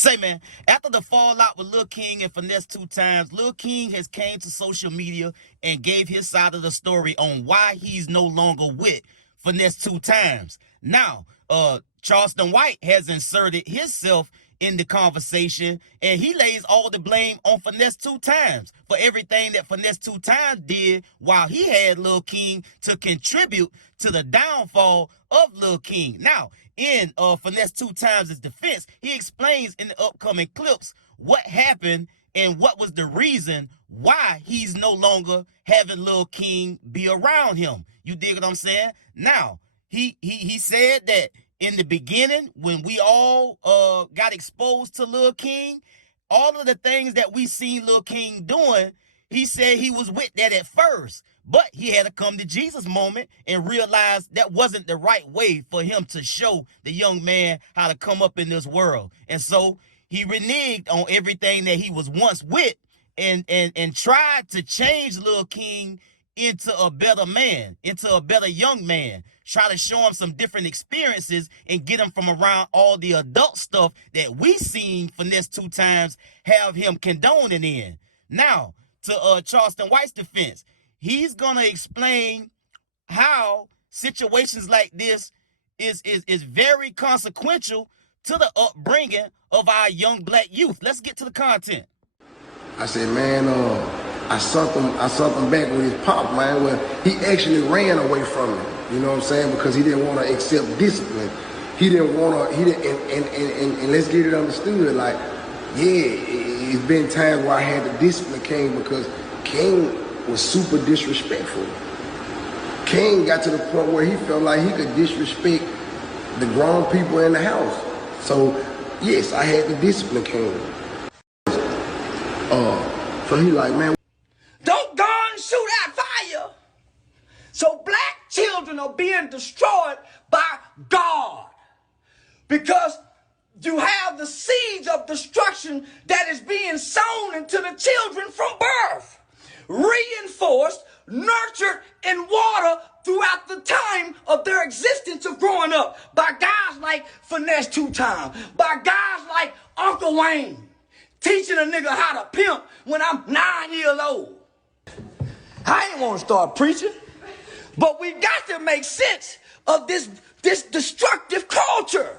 Say, man, after the fallout with Lil King and Finesse2Tymes, Lil King has came to social media and gave his side of the story on why he's no longer with Finesse2Tymes. Now, Charleston White has inserted himself in the conversation, and he lays all the blame on Finesse2Tymes for everything that Finesse2Tymes did while he had Lil King to contribute to the downfall of Lil King. Now, in Finesse2Tymes' defense, he explains in the upcoming clips what happened and what was the reason why he's no longer having Lil King be around him. You dig what I'm saying? Now, he said that in the beginning, when we all got exposed to Lil King, all of the things that we seen Lil King doing, he said he was with that at first. But he had a come to Jesus moment and realized that wasn't the right way for him to show the young man how to come up in this world. And so he reneged on everything that he was once with and tried to change Lil King into a better man, into a better young man. Try to show him some different experiences and get him from around all the adult stuff that we seen Finesse2Tymes have him condoning in. Now, to Charleston White's defense, he's gonna explain how situations like this is very consequential to the upbringing of our young black youth. Let's get to the content. I said, man, I sucked him back with his pop, man. Well, he actually ran away from it. You know what I'm saying? Because he didn't want to accept discipline. He didn't want to. And let's get it understood. Like, yeah, it's been times where I had to discipline King because King was super disrespectful. King got to the point where he felt like he could disrespect the grown people in the house. So, yes, I had to discipline King. So he like, man, don't gun shoot out fire. So black children are being destroyed by God because you have the seeds of destruction that is being sown into the children from birth, reinforced, nurtured, and watered throughout the time of their existence of growing up by guys like Finesse2Tymes, by guys like Uncle Wayne, teaching a nigga how to pimp when I'm 9 years old. I ain't want to start preaching, but we got to make sense of this destructive culture.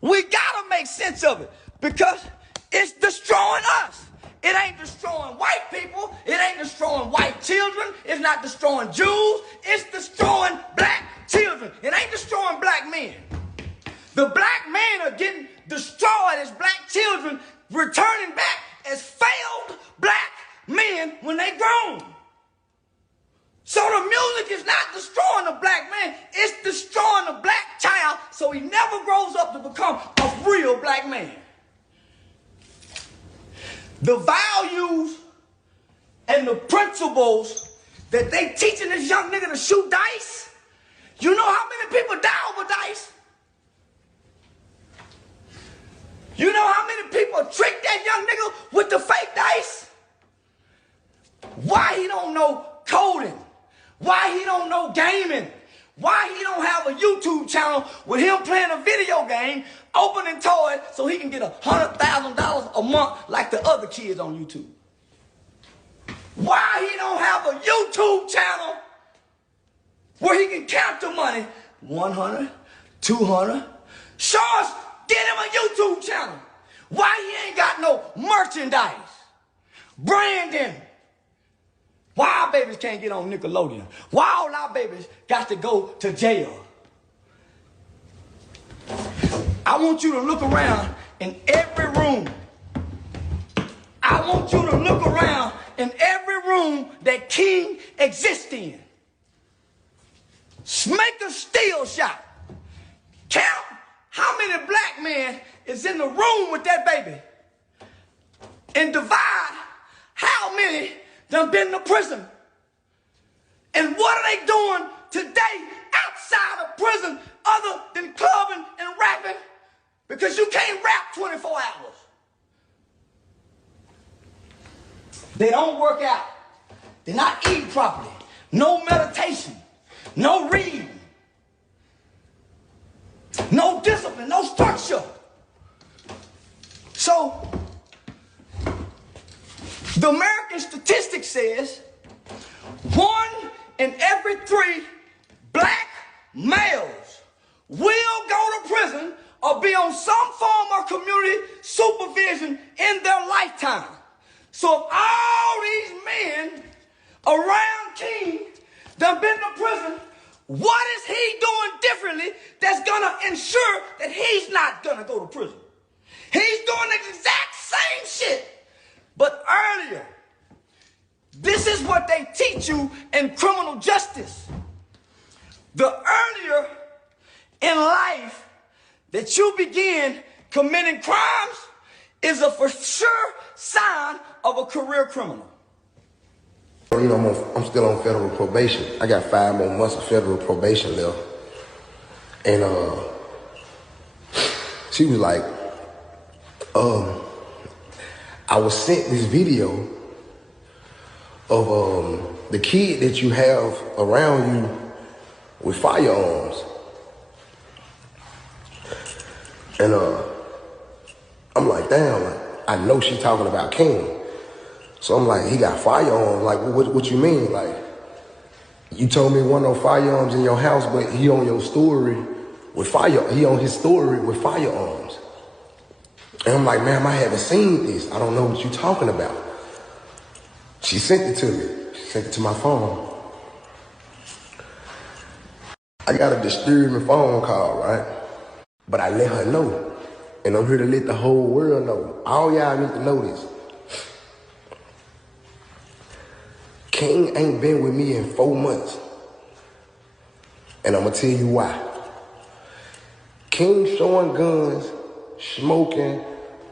We got to make sense of it because it's destroying us. It ain't destroying white people. It ain't destroying white children. It's not destroying Jews. It's destroying black children. It ain't destroying black men. The black men are getting destroyed as black children returning back as failed black men when they grown. So the music is not destroying the black man, it's destroying the black child so he never grows up to become a real black man. The values and the principles that they teaching this young nigga to shoot dice, you know how many people die over dice? You know how many people trick that young nigga with the fake dice? Why he don't know coding? Why he don't know gaming? Why he don't have a YouTube channel with him playing a video game, opening toys so he can get $100,000 a month like the other kids on YouTube? Why he don't have a YouTube channel where he can count the money? 100, 200. Show us. Get him a YouTube channel. Why he ain't got no merchandise? Branding. Why our babies can't get on Nickelodeon? Why all our babies got to go to jail? I want you to look around in every room. I want you to look around in every room that King exists in. Make a still shot. Count how many black men is in the room with that baby and divide how many done been to prison. And what are they doing today outside of prison other than clubbing and rapping? Because you can't rap 24 hours. They don't work out. They're not eating properly. No meditation. No reading. No discipline. No structure. So, the American statistic says 1 in every 3 black males will go to prison or be on some form of community supervision in their lifetime. So if all these men around King done been to prison, what is he doing differently that's gonna ensure that he's not gonna go to prison? He's doing the exact same shit, but earlier. This is what they teach you in criminal justice. The earlier in life that you begin committing crimes is a for sure sign of a career criminal. You know, I'm still on federal probation. I got 5 more months of federal probation left. And she was like, I was sent this video of the kid that you have around you with firearms. And I'm like, damn, like, I know she talking about King. So I'm like, he got firearms. Like, what you mean? Like, you told me one of those firearms in your house, but he on your story with he on his story with firearms. And I'm like, ma'am, I haven't seen this. I don't know what you talking about. She sent it to me. She sent it to my phone. I got a disturbing phone call, right? But I let her know. And I'm here to let the whole world know. All y'all need to know this. King ain't been with me in 4 months. And I'm gonna tell you why. King showing guns, smoking,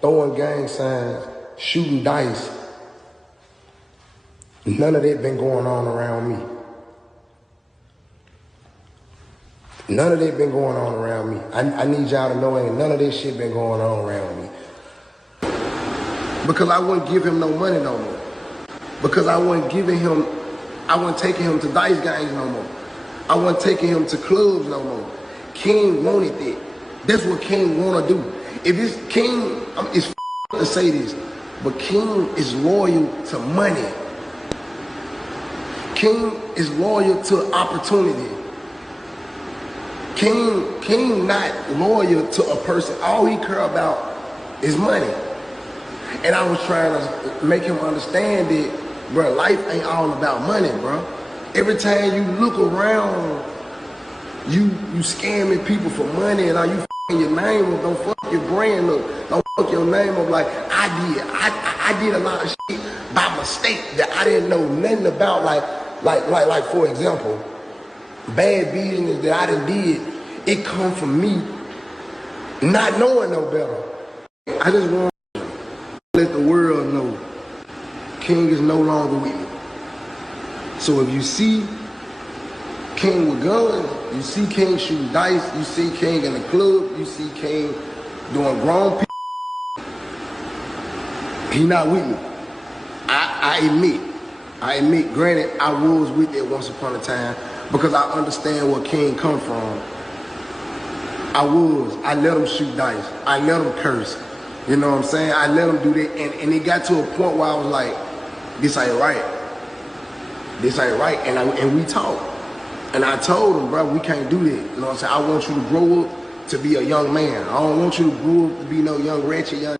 throwing gang signs, shooting dice. None of that been going on around me. None of that been going on around me. I need y'all to know ain't none of that shit been going on around me. Because I wouldn't give him no money no more. Because I wasn't taking him to dice games no more. I wasn't taking him to clubs no more. King wanted that. That's what King wanna do. If it's King, it's to say this, but King is loyal to money. King is loyal to opportunity. King not loyal to a person. All he care about is money. And I was trying to make him understand that, bro, life ain't all about money, bro. Every time you look around, you scamming people for money, and are you f***ing your name up? Don't fuck your brand up. Don't fuck your name up like I did a lot of shit by mistake that I didn't know nothing about. Like for example, bad business that I done did, it come from me not knowing no better. I just want to let the world know King is no longer with me. So if you see King with guns, you see King shooting dice, you see King in the club, you see King doing grown people, he not with me. I admit, granted, I was with it once upon a time because I understand where King come from. I let him shoot dice. I let him curse. You know what I'm saying? I let him do that. And it got to a point where I was like, this ain't right. This ain't right. And we talked. And I told him, bro, we can't do that. You know what I'm saying? I want you to grow up to be a young man. I don't want you to grow up to be no young ratchet young.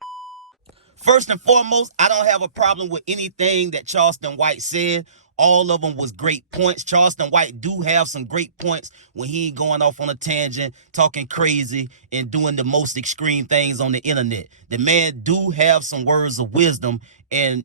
First and foremost, I don't have a problem with anything that Charleston White said. All of them was great points. Charleston White do have some great points when he ain't going off on a tangent, talking crazy, and doing the most extreme things on the internet. The man do have some words of wisdom, and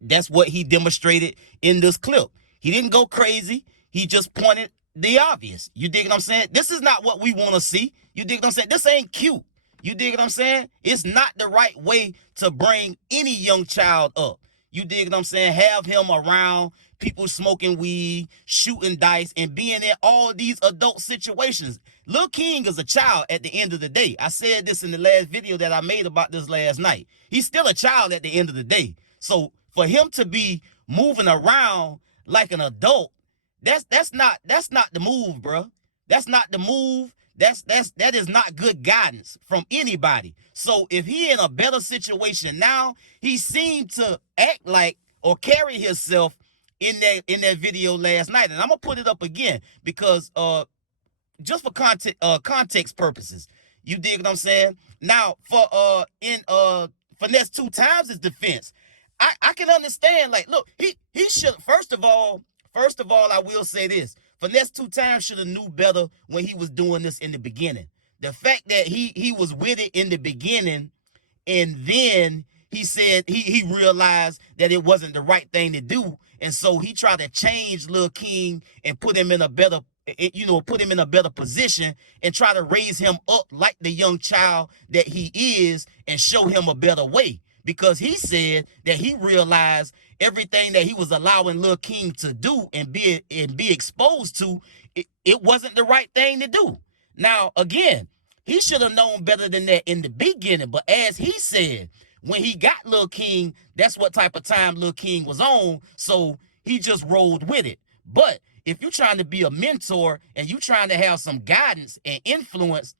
that's what he demonstrated in this clip. He didn't go crazy. He just pointed the obvious. You dig what I'm saying? This is not what we want to see. You dig what I'm saying? This ain't cute. You dig what I'm saying? It's not the right way to bring any young child up. You dig what I'm saying? Have him around people smoking weed, shooting dice, and being in all these adult situations. Lil King is a child at the end of the day. I said this in the last video that I made about this last night. He's still a child at the end of the day. So for him to be moving around like an adult, that's not the move, bro. That's not the move. That is not good guidance from anybody. So if he in a better situation now, he seemed to act like or carry himself in that video last night. And I'm gonna put it up again because just for context purposes. You dig what I'm saying? Now for in Finesse2Tymes' defense, I can understand, like, look, he should first of all, I will say this. Finesse2Tymes should have knew better when he was doing this in the beginning. The fact that he was with it in the beginning and then he said he realized that it wasn't the right thing to do, and so he tried to change Lil King and put him in a better position and try to raise him up like the young child that he is and show him a better way. Because he said that he realized everything that he was allowing Lil King to do and be exposed to, it wasn't the right thing to do. Now, again, he should have known better than that in the beginning. But as he said, when he got Lil King, that's what type of time Lil King was on. So he just rolled with it. But if you're trying to be a mentor and you're trying to have some guidance and influence,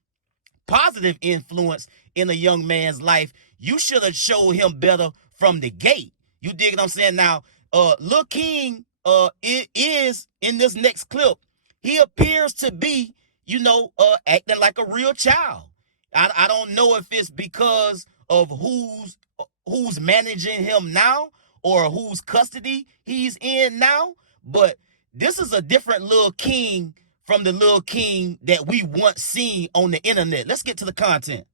positive influence in a young man's life, you should have showed him better from the gate. You dig what I'm saying? Now, Lil King it is in this next clip, he appears to be, acting like a real child. I don't know if it's because of who's managing him now or whose custody he's in now, but this is a different Lil King from the Lil King that we once seen on the internet. Let's get to the content.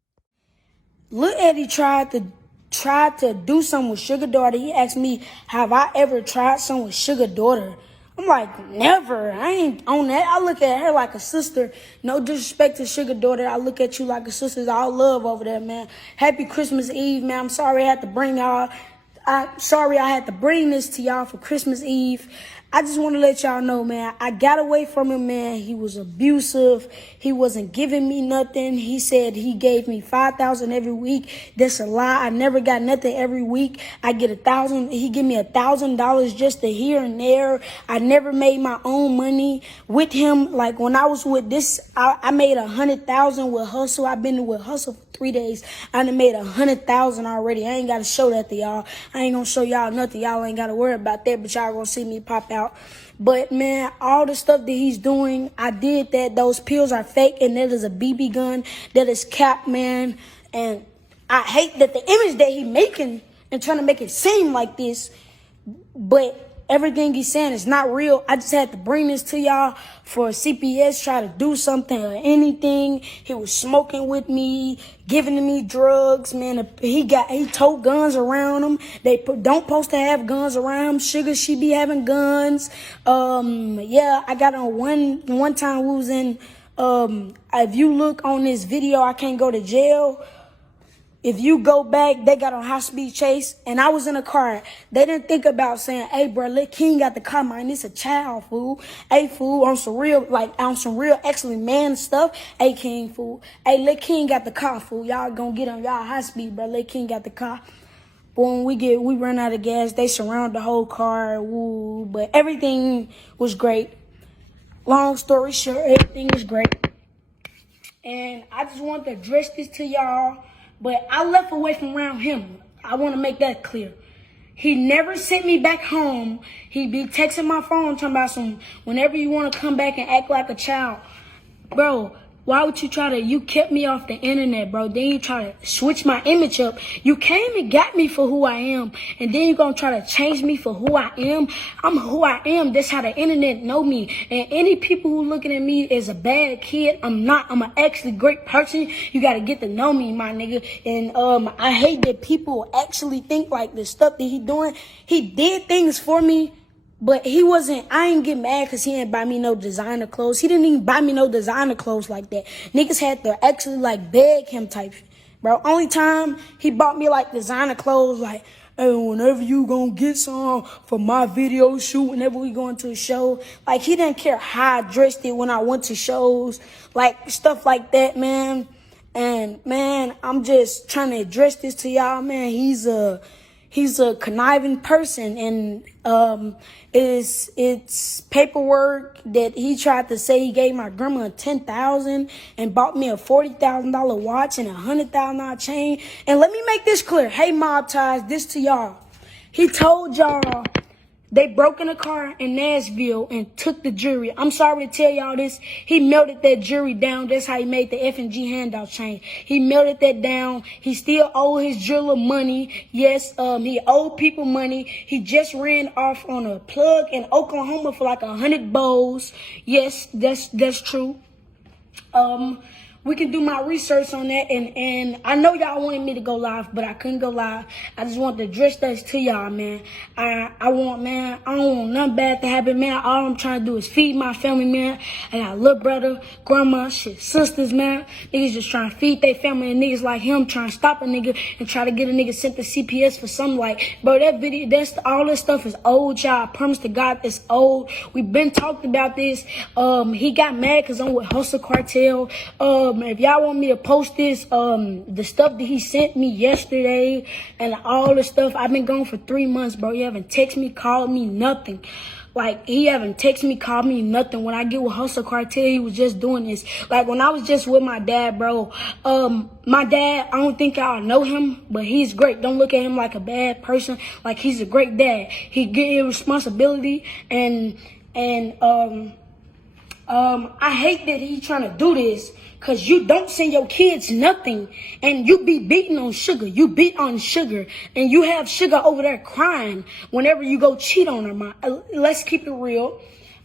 Lil Eddie tried to do something with Sugar Daughter. He asked me, have I ever tried something with Sugar Daughter? I'm like, never. I ain't on that. I look at her like a sister. No disrespect to Sugar Daughter. I look at you like a sister. All love over there, man. Happy Christmas Eve, man. I'm sorry I had to bring this to y'all for Christmas Eve. I just want to let y'all know, man, I got away from him, man. He was abusive. He wasn't giving me nothing. He said he gave me $5,000 every week. That's a lie. I never got nothing every week. I get $1,000. He give me $1,000 just to here and there. I never made my own money with him. Like when I was with this, I made $100,000 with Hustle. I've been with Hustle for 3 days. I done made $100,000 already. I ain't got to show that to y'all. I ain't gonna show y'all nothing. Y'all ain't got to worry about that, but y'all gonna see me pop out. But man, all the stuff that he's doing, I did that. Those pills are fake, and that is a BB gun. That is cap, man. And I hate that the image that he making and trying to make it seem like this, but everything he's saying is not real. I just had to bring this to y'all for CPS try to do something or anything. He was smoking with me, giving me drugs, man. He tote guns around him. They don't supposed to have guns around him. Sugar, she be having guns. Yeah, I got on one time we was in, if you look on this video, I can't go to jail. If you go back, they got on high speed chase, and I was in a car. They didn't think about saying, "Hey, bro, Lil King got the car, man. It's a child, fool. Hey, fool, on some real, actually man stuff. Hey, King, fool. Hey, Lil King got the car, fool. Y'all gonna get on y'all high speed, bro. Lil King got the car." But when we run out of gas, they surround the whole car, woo. But everything was great. Long story short, everything was great. And I just want to address this to y'all. But I left away from around him. I want to make that clear. He never sent me back home. He be texting my phone talking about whenever you want to come back and act like a child. Bro, why would you kept me off the internet, bro. Then you try to switch my image up. You came and got me for who I am. And then you're going to try to change me for who I am. I'm who I am. That's how the internet know me. And any people who looking at me as a bad kid, I'm not. I'm an actually great person. You got to get to know me, my nigga. And I hate that people actually think like the stuff that he doing. He did things for me. But I ain't get mad because he didn't buy me no designer clothes. He didn't even buy me no designer clothes like that. Niggas had to actually like beg him type shit. Bro, only time he bought me like designer clothes, like, hey, whenever you gonna get some for my video shoot, whenever we going to a show. Like, he didn't care how I dressed it when I went to shows. Like, stuff like that, man. And, man, I'm just trying to address this to y'all, man. he's a conniving person, and it's paperwork that he tried to say he gave my grandma $10,000 and bought me a $40,000 watch and a $100,000 chain. And let me make this clear. Hey, Mob Ties, this to y'all. He told y'all they broke in a car in Nashville and took the jewelry. I'm sorry to tell y'all this. He melted that jewelry down. That's how he made the F&G handout chain. He melted that down. He still owe his jeweler money. Yes, he owed people money. He just ran off on a plug in Oklahoma for like 100 bowls. Yes, that's true. We can do my research on that, and I know y'all wanted me to go live, but I couldn't go live. I just want to address that to y'all, man. I don't want nothing bad to happen, man. All I'm trying to do is feed my family, man. I got a little brother, grandma, shit, sisters, man. Niggas just trying to feed their family, and niggas like him trying to stop a nigga and try to get a nigga sent to CPS for something like, bro, that video, all this stuff is old, y'all. I promise to God, it's old. We've been talked about this. He got mad because I'm with Hustle Cartel. If y'all want me to post this, the stuff that he sent me yesterday and all the stuff, I've been gone for 3 months, bro. He haven't texted me, called me, nothing. Like, he haven't texted me, called me, nothing. When I get with Hustle Cartel, he was just doing this. Like, when I was just with my dad, bro, my dad, I don't think y'all know him, but he's great. Don't look at him like a bad person. Like, he's a great dad. He get his responsibility, and I hate that he's trying to do this, because you don't send your kids nothing, and you be beating on sugar. You beat on sugar, and you have sugar over there crying whenever you go cheat on her. Let's keep it real.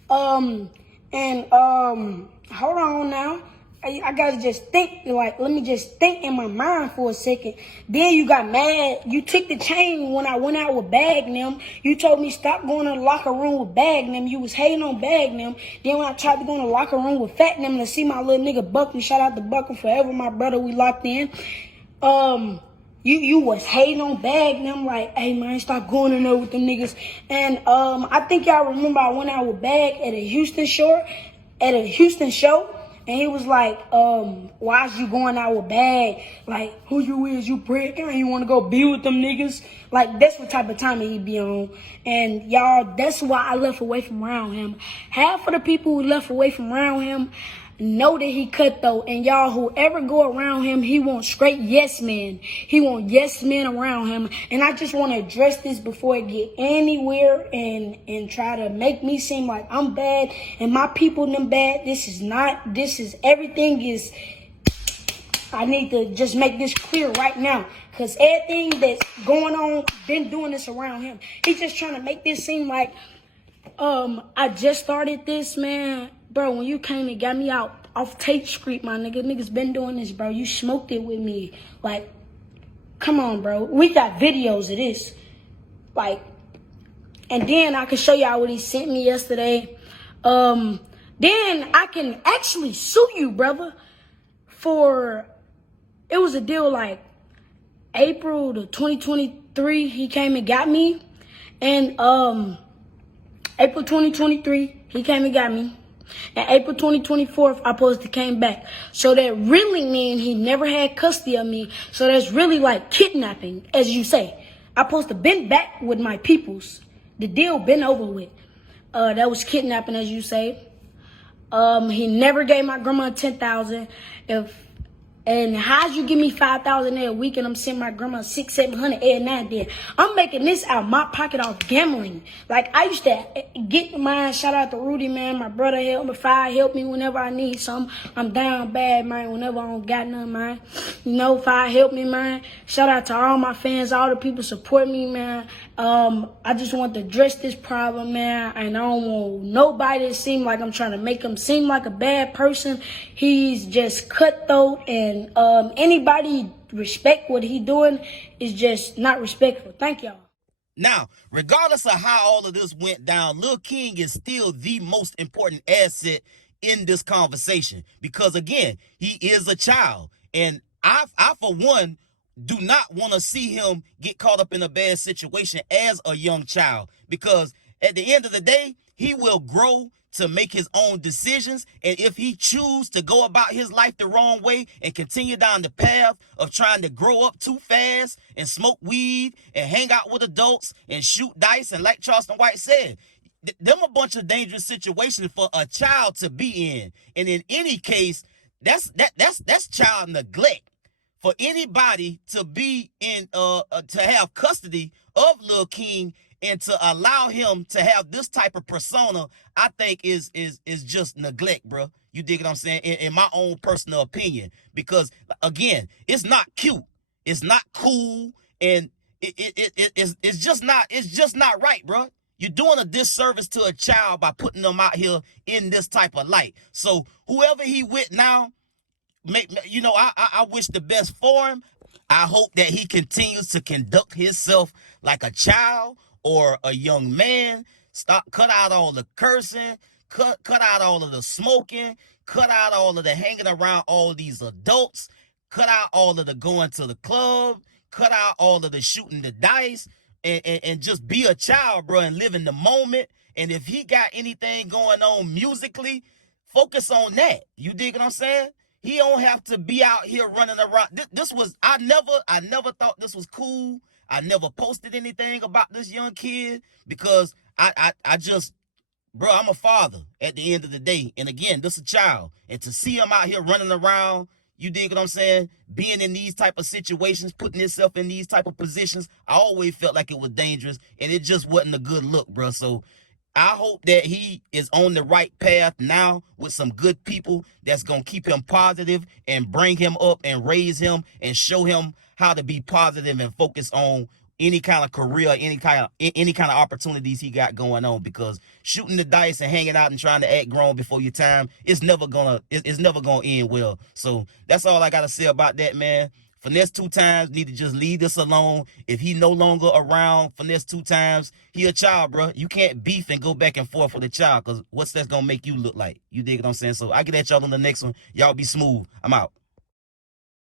Hold on now. I gotta just think, like, let me just think in my mind for a second. Then you got mad. You took the chain when I went out with Bagnum. You told me stop going to the locker room with Bagnum. You was hating on Bagnum. Then when I tried to go in the locker room with Fatnum to see my little nigga Buckley, shout out to Buckley forever, my brother, we locked in. You was hating on Bagnum, like, hey man, stop going in there with them niggas. And I think y'all remember I went out with Bag at a Houston show. And he was like, why is you going out with Bag? Like, who you is? You prick? And you want to go be with them niggas? Like, that's what type of time he be on. And y'all, that's why I left away from around him. Half of the people who left away from around him know that he cutthroat. And y'all, whoever go around him, he wants straight yes men. He want yes men around him. And I just want to address this before it get anywhere and try to make me seem like I'm bad and my people them bad. Everything is, I need to just make this clear right now. Because everything that's going on, been doing this around him. He's just trying to make this seem like, I just started this, man. Bro, when you came and got me out off Tate Street, my nigga, niggas been doing this, bro. You smoked it with me. Like, come on, bro. We got videos of this. Like, and then I can show y'all what he sent me yesterday. Then I can actually sue you, brother, for, it was a deal like April to 2023, he came and got me. And April 2023, he came and got me. And April 2024, I supposed to came back. So that really mean he never had custody of me. So that's really like kidnapping, as you say. I supposed to been back with my peoples. The deal been over with. That was kidnapping, as you say. He never gave my grandma $10,000. And how'd you give me $5,000 a week and I'm sending my grandma $600-700 every now and then? I'm making this out my pocket off gambling. Like, I used to get mine. Shout out to Rudy, man. My brother helped me. Fi help me whenever I need something. I'm down bad, man. Whenever I don't got nothing, man. You know, Fi help me, man. Shout out to all my fans, all the people support me, man. I just want to address this problem, man. And I don't want nobody to seem like I'm trying to make him seem like a bad person. He's just cutthroat, and anybody respect what he doing is just not respectful. Thank y'all. Now, regardless of how all of this went down, Lil King is still the most important asset in this conversation because, again, he is a child. And I for one, do not want to see him get caught up in a bad situation as a young child, because at the end of the day, he will grow to make his own decisions. And if he choose to go about his life the wrong way and continue down the path of trying to grow up too fast and smoke weed and hang out with adults and shoot dice, and like Charleston White said, them a bunch of dangerous situations for a child to be in. And in any case, that's child neglect. For anybody to be in to have custody of Lil King and to allow him to have this type of persona, I think is just neglect, bro. You dig what I'm saying? In my own personal opinion, because again, it's not cute, it's not cool, and it's just not right, bro. You're doing a disservice to a child by putting them out here in this type of light. So whoever he with now, you know, I wish the best for him. I hope that he continues to conduct himself like a child or a young man. Cut out all the cursing, cut out all of the smoking, cut out all of the hanging around all these adults, cut out all of the going to the club, cut out all of the shooting the dice, and just be a child, bro, and live in the moment. And if he got anything going on musically, focus on that. You dig what I'm saying? He don't have to be out here running around. I never thought this was cool. I never posted anything about this young kid because I just, bro, I'm a father at the end of the day. And again, this is a child. And to see him out here running around, you dig what I'm saying? Being in these type of situations, putting himself in these type of positions, I always felt like it was dangerous. And it just wasn't a good look, bro. So I hope that he is on the right path now with some good people that's going to keep him positive and bring him up and raise him and show him how to be positive and focus on any kind of career, any kind of opportunities he got going on, because shooting the dice and hanging out and trying to act grown before your time, it's never gonna end well. So that's all I got to say about that, man. Finesse2Tymes need to just leave this alone. If he no longer around Finesse2Tymes, he a child, bro. You can't beef and go back and forth with a child, because what's that's gonna make you look like? You dig what I'm saying? So I get at y'all on the next one. Y'all be smooth. I'm out.